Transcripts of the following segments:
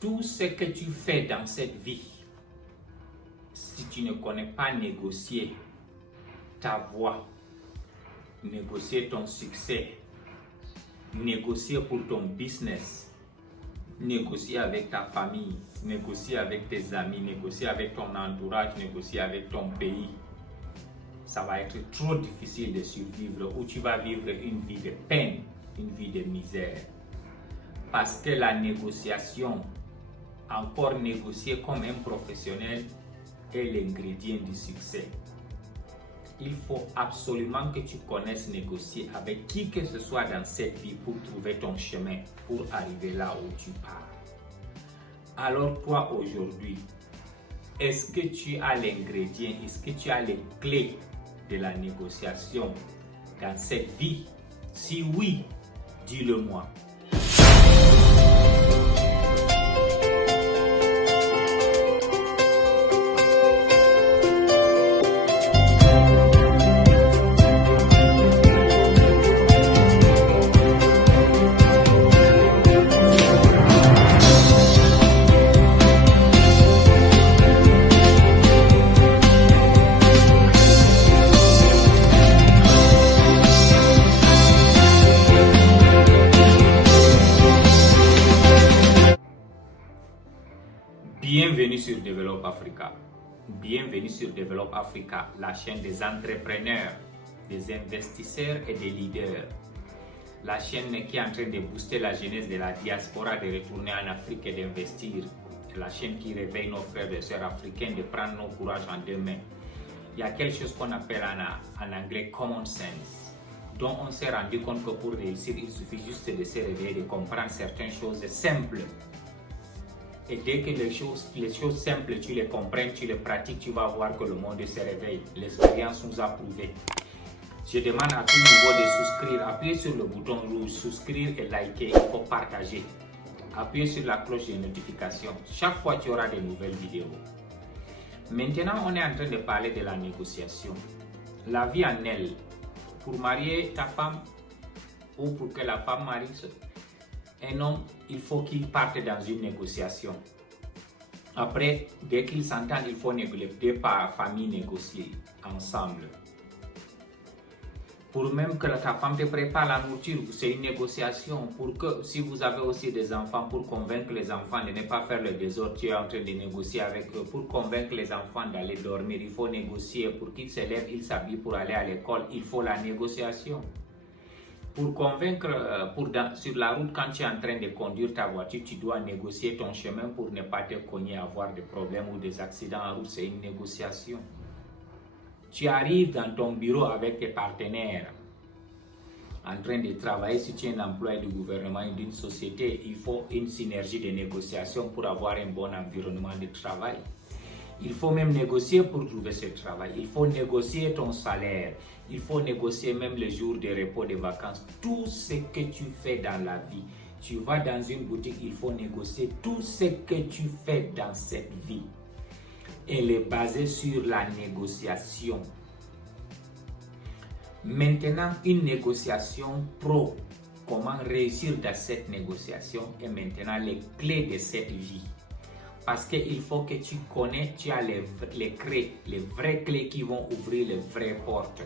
Tout ce que tu fais dans cette vie, si tu ne connais pas négocier ta voix, négocier ton succès, négocier pour ton business, négocier avec ta famille, négocier avec tes amis, négocier avec ton entourage, négocier avec ton pays, ça va être trop difficile de survivre ou tu vas vivre une vie de peine, une vie de misère. Parce que la négociation, encore négocier comme un professionnel, est l'ingrédient du succès. Il faut absolument que tu connaisses négocier avec qui que ce soit dans cette vie pour trouver ton chemin, pour arriver là où tu pars. Alors toi aujourd'hui, est-ce que tu as l'ingrédient, est-ce que tu as les clés de la négociation dans cette vie? Si oui, dis-le-moi. Bienvenue sur Develop Africa. Bienvenue sur Develop Africa, la chaîne des entrepreneurs, des investisseurs et des leaders. La chaîne qui est en train de booster la jeunesse de la diaspora de retourner en Afrique et d'investir. La chaîne qui réveille nos frères et sœurs africains de prendre nos courages en deux mains. Il y a quelque chose qu'on appelle en anglais common sense, dont on s'est rendu compte que pour réussir, il suffit juste de se réveiller, de comprendre certaines choses simples. Et dès que les choses simples, tu les comprends, tu les pratiques, tu vas voir que le monde se réveille. L'expérience nous a prouvé. Je demande à tout nouveau de souscrire. Appuyez sur le bouton rouge, souscrire et liker. Il faut partager. Appuyez sur la cloche de notification. Chaque fois, tu auras de nouvelles vidéos. Maintenant, on est en train de parler de la négociation. La vie en elle, pour marier ta femme ou pour que la femme marie un homme, il faut qu'il parte dans une négociation. Après, dès qu'ils s'entendent, il faut négocier par famille, négocier ensemble. Pour même que ta femme te prépare la nourriture, c'est une négociation. Pour que, si vous avez aussi des enfants, pour convaincre les enfants de ne pas faire le désordre, tu es en train de négocier avec eux. Pour convaincre les enfants d'aller dormir, il faut négocier. Pour qu'ils se lèvent, ils s'habillent pour aller à l'école, il faut la négociation. Pour convaincre, sur la route, quand tu es en train de conduire ta voiture, tu dois négocier ton chemin pour ne pas te cogner, avoir des problèmes ou des accidents en route. C'est une négociation. Tu arrives dans ton bureau avec tes partenaires, en train de travailler. Si tu es un employé du gouvernement ou d'une société, il faut une synergie de négociation pour avoir un bon environnement de travail. Il faut même négocier pour trouver ce travail. Il faut négocier ton salaire. Il faut négocier même les jours de repos, de vacances. Tout ce que tu fais dans la vie. Tu vas dans une boutique, il faut négocier tout ce que tu fais dans cette vie. Elle est basée sur la négociation. Maintenant, une négociation pro. Comment réussir dans cette négociation et maintenant les clés de cette vie. Parce qu'il faut que tu connais, tu as les clés, les vraies clés qui vont ouvrir les vraies portes.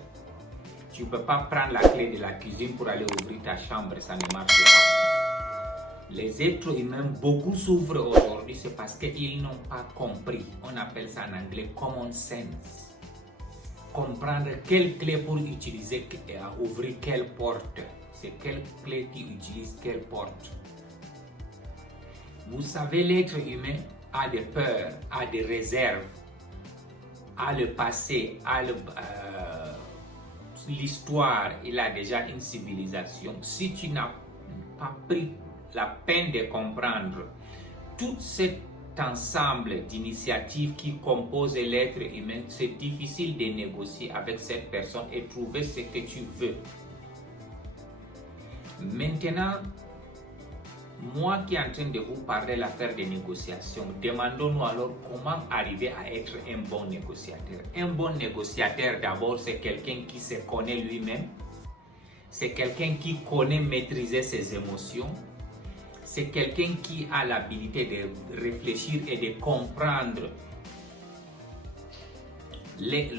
Tu ne peux pas prendre la clé de la cuisine pour aller ouvrir ta chambre, ça ne marche pas. Les êtres humains, beaucoup souffrent aujourd'hui, c'est parce qu'ils n'ont pas compris. On appelle ça en anglais common sense. Comprendre quelle clé pour utiliser à ouvrir quelle porte. C'est quelle clé qui utilise quelle porte. Vous savez, l'être humain a des peurs, a des réserves, a le passé, a l'histoire, il a déjà une civilisation. Si tu n'as pas pris la peine de comprendre tout cet ensemble d'initiatives qui composent l'être humain, c'est difficile de négocier avec cette personne et trouver ce que tu veux. Maintenant, moi qui est en train de vous parler de l'affaire des négociations, demandons-nous alors comment arriver à être un bon négociateur. Un bon négociateur, d'abord, c'est quelqu'un qui se connaît lui-même. C'est quelqu'un qui connaît maîtriser ses émotions. c'est quelqu'un qui a l'habilité de réfléchir et de comprendre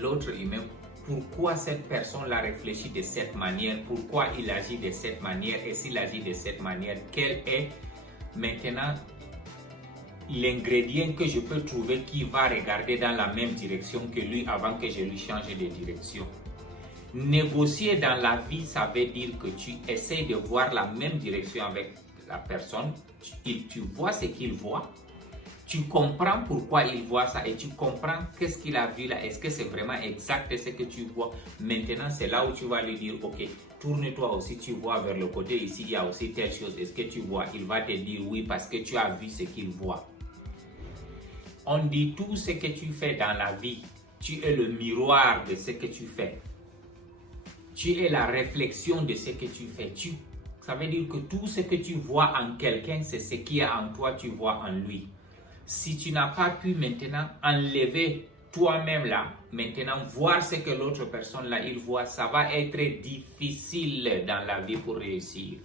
l'autre humain. Pourquoi cette personne-là réfléchit de cette manière, pourquoi il agit de cette manière, et s'il agit de cette manière, quel est maintenant l'ingrédient que je peux trouver qui va regarder dans la même direction que lui avant que je lui change de direction. Négocier dans la vie, ça veut dire que tu essaies de voir la même direction avec la personne, tu vois ce qu'il voit, tu comprends pourquoi il voit ça et tu comprends qu'est-ce qu'il a vu là, est-ce que c'est vraiment exact ce que tu vois. Maintenant, c'est là où tu vas lui dire, ok, tourne-toi aussi, tu vois vers le côté ici, il y a aussi telle chose, est-ce que tu vois? Il va te dire oui parce que tu as vu ce qu'il voit. On dit tout ce que tu fais dans la vie, tu es le miroir de ce que tu fais. Tu es la réflexion de ce que tu fais. Ça veut dire que tout ce que tu vois en quelqu'un, c'est ce qui est en toi, tu vois en lui. Si tu n'as pas pu maintenant enlever toi-même là, maintenant voir ce que l'autre personne là, il voit, ça va être difficile dans la vie pour réussir.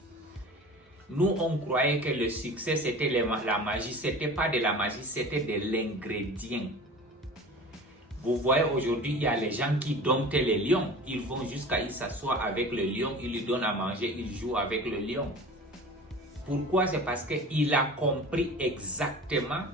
Nous, on croyait que le succès, c'était la magie. Ce n'était pas de la magie, c'était de l'ingrédient. Vous voyez, aujourd'hui, il y a les gens qui domptent les lions. Ils vont jusqu'à y s'asseoir avec le lion, ils lui donnent à manger, ils jouent avec le lion. Pourquoi? C'est parce qu'il a compris exactement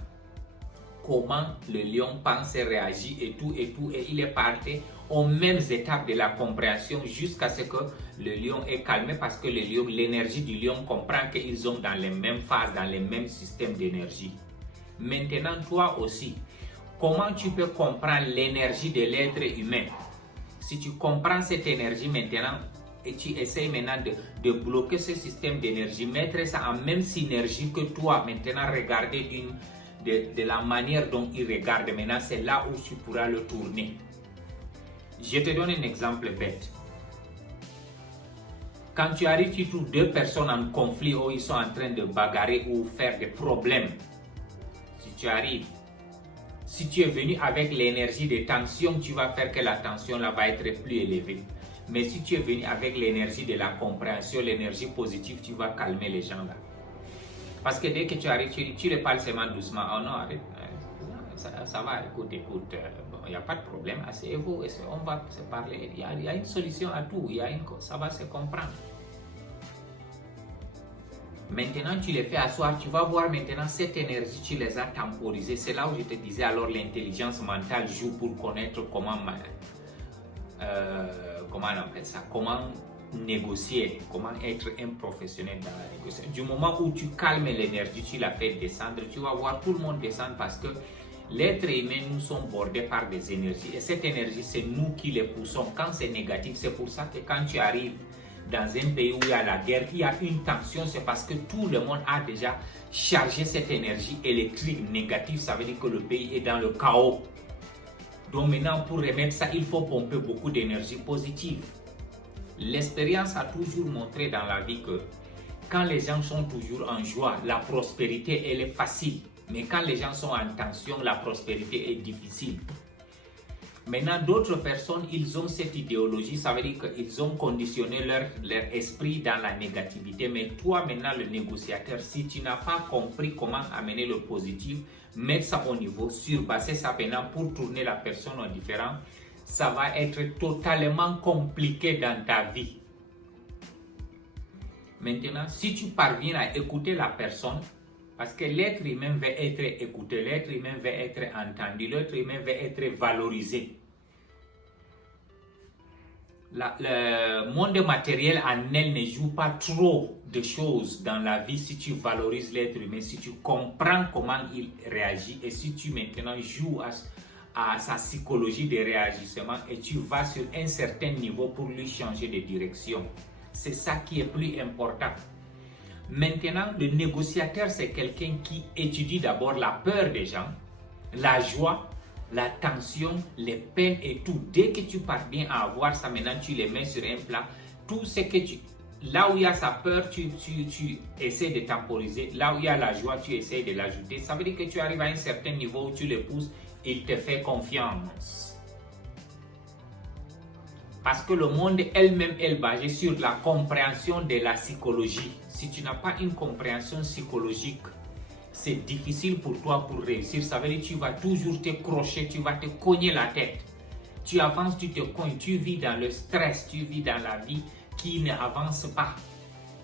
comment le lion pense et réagit et tout, et il est parti aux mêmes étapes de la compréhension jusqu'à ce que le lion est calmé parce que l'énergie du lion comprend qu'ils sont dans les mêmes phases, dans les mêmes systèmes d'énergie. Maintenant, toi aussi, comment tu peux comprendre l'énergie de l'être humain? Si tu comprends cette énergie maintenant et tu essaies maintenant de bloquer ce système d'énergie, mettre ça en même synergie que toi, maintenant regarder de la manière dont il regarde, maintenant c'est là où tu pourras le tourner. Je te donne un exemple bête. Quand tu arrives, tu trouves deux personnes en conflit où ils sont en train de bagarrer ou faire des problèmes. Si tu arrives, si tu es venu avec l'énergie de tension, tu vas faire que la tension là va être plus élevée. Mais si tu es venu avec l'énergie de la compréhension, l'énergie positive, tu vas calmer les gens là. Parce que dès que tu arrives, tu les parles seulement doucement. Oh non, arrête, ça va, écoute, il n'y a pas de problème, asseyez-vous, on va se parler. Il y a une solution à tout, ça va se comprendre. Maintenant, tu les fais asseoir, tu vas voir maintenant cette énergie, tu les as temporisées. C'est là où je te disais, alors l'intelligence mentale joue pour connaître comment on appelle ça, comment négocier, comment être un professionnel dans la négociation. Du moment où tu calmes l'énergie, tu la fais descendre, tu vas voir tout le monde descendre parce que l'être humain, nous sommes bordés par des énergies et cette énergie, c'est nous qui les poussons. Quand c'est négatif, c'est pour ça que quand tu arrives dans un pays où il y a la guerre, il y a une tension, c'est parce que tout le monde a déjà chargé cette énergie électrique négative. Ça veut dire que le pays est dans le chaos. Donc maintenant, pour remettre ça, il faut pomper beaucoup d'énergie positive. L'expérience a toujours montré dans la vie que quand les gens sont toujours en joie, la prospérité, elle est facile. Mais quand les gens sont en tension, la prospérité est difficile. Maintenant, d'autres personnes, ils ont cette idéologie, ça veut dire qu'ils ont conditionné leur esprit dans la négativité. Mais toi, maintenant, le négociateur, si tu n'as pas compris comment amener le positif, mettre ça au niveau, surpasser ça maintenant pour tourner la personne en différent, ça va être totalement compliqué dans ta vie. Maintenant, si tu parviens à écouter la personne, parce que l'être humain veut être écouté, l'être humain veut être entendu, l'être humain veut être valorisé. Le monde matériel en elle ne joue pas trop de choses dans la vie si tu valorises l'être humain, si tu comprends comment il réagit et si tu maintenant joues à sa psychologie de réagissement et tu vas sur un certain niveau pour lui changer de direction. C'est ça qui est plus important. Maintenant, le négociateur, c'est quelqu'un qui étudie d'abord la peur des gens, la joie, la tension, les peines et tout. Dès que tu parviens à avoir ça, maintenant tu les mets sur un plat. Tout ce que là où il y a sa peur, tu essaies de temporiser. Là où il y a la joie, tu essaies de l'ajouter. Ça veut dire que tu arrives à un certain niveau où tu le pousses, il te fait confiance. Parce que le monde elle-même est basé sur la compréhension de la psychologie. Si tu n'as pas une compréhension psychologique, c'est difficile pour toi pour réussir. Ça veut dire que tu vas toujours te crocher, tu vas te cogner la tête. Tu avances, tu te cognes, tu vis dans le stress, tu vis dans la vie qui n'avance pas.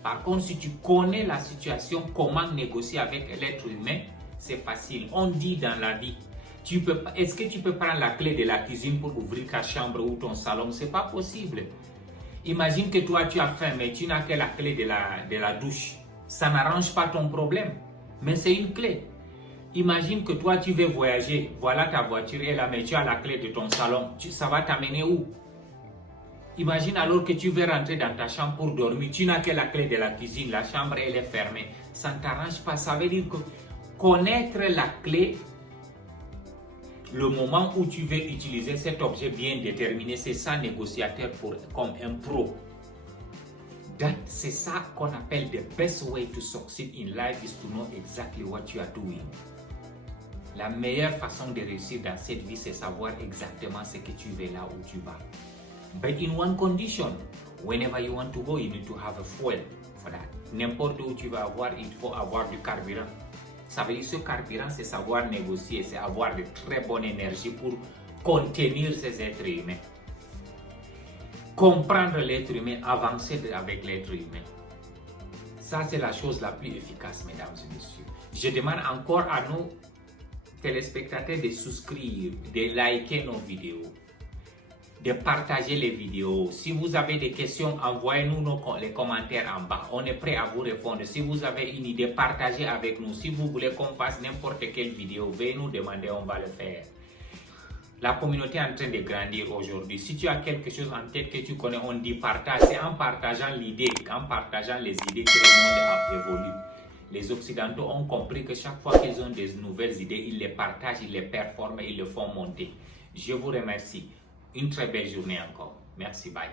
Par contre, si tu connais la situation, comment négocier avec l'être humain, c'est facile. On dit dans la vie, est-ce que tu peux prendre la clé de la cuisine pour ouvrir ta chambre ou ton salon? Ce n'est pas possible. Imagine que toi, tu as faim, mais tu n'as que la clé de la douche. Ça n'arrange pas ton problème, mais c'est une clé. Imagine que toi, tu veux voyager. Voilà ta voiture est là, mais tu as la clé de ton salon. Ça va t'amener où? Imagine alors que tu veux rentrer dans ta chambre pour dormir. Tu n'as que la clé de la cuisine. La chambre, elle est fermée. Ça ne t'arrange pas. Ça veut dire que connaître la clé, le moment où tu veux utiliser cet objet bien déterminé, c'est ça négociateur comme un pro. C'est ça qu'on appelle the best way to succeed in life is to know exactly what you are doing. La meilleure façon de réussir dans cette vie, c'est savoir exactement ce que tu veux là où tu vas. But in one condition, whenever you want to go, you need to have a fuel for that. N'importe où tu vas avoir, il faut avoir du carburant. Ça veut dire ce carburant, c'est savoir négocier, c'est avoir de très bonne énergie pour contenir ces êtres humains. Comprendre l'être humain, avancer avec l'être humain. Ça, c'est la chose la plus efficace, mesdames et messieurs. Je demande encore à nos téléspectateurs de souscrire, de liker nos vidéos, de partager les vidéos. Si vous avez des questions, envoyez-nous les commentaires en bas. On est prêt à vous répondre. Si vous avez une idée, partagez avec nous. Si vous voulez qu'on fasse n'importe quelle vidéo, veuillez nous demander, on va le faire. La communauté est en train de grandir aujourd'hui. Si tu as quelque chose en tête que tu connais, on dit partage. C'est en partageant l'idée, en partageant les idées que le monde évolue. Les Occidentaux ont compris que chaque fois qu'ils ont des nouvelles idées, ils les partagent, ils les performent, ils les font monter. Je vous remercie. Une très belle journée encore. Merci, bye.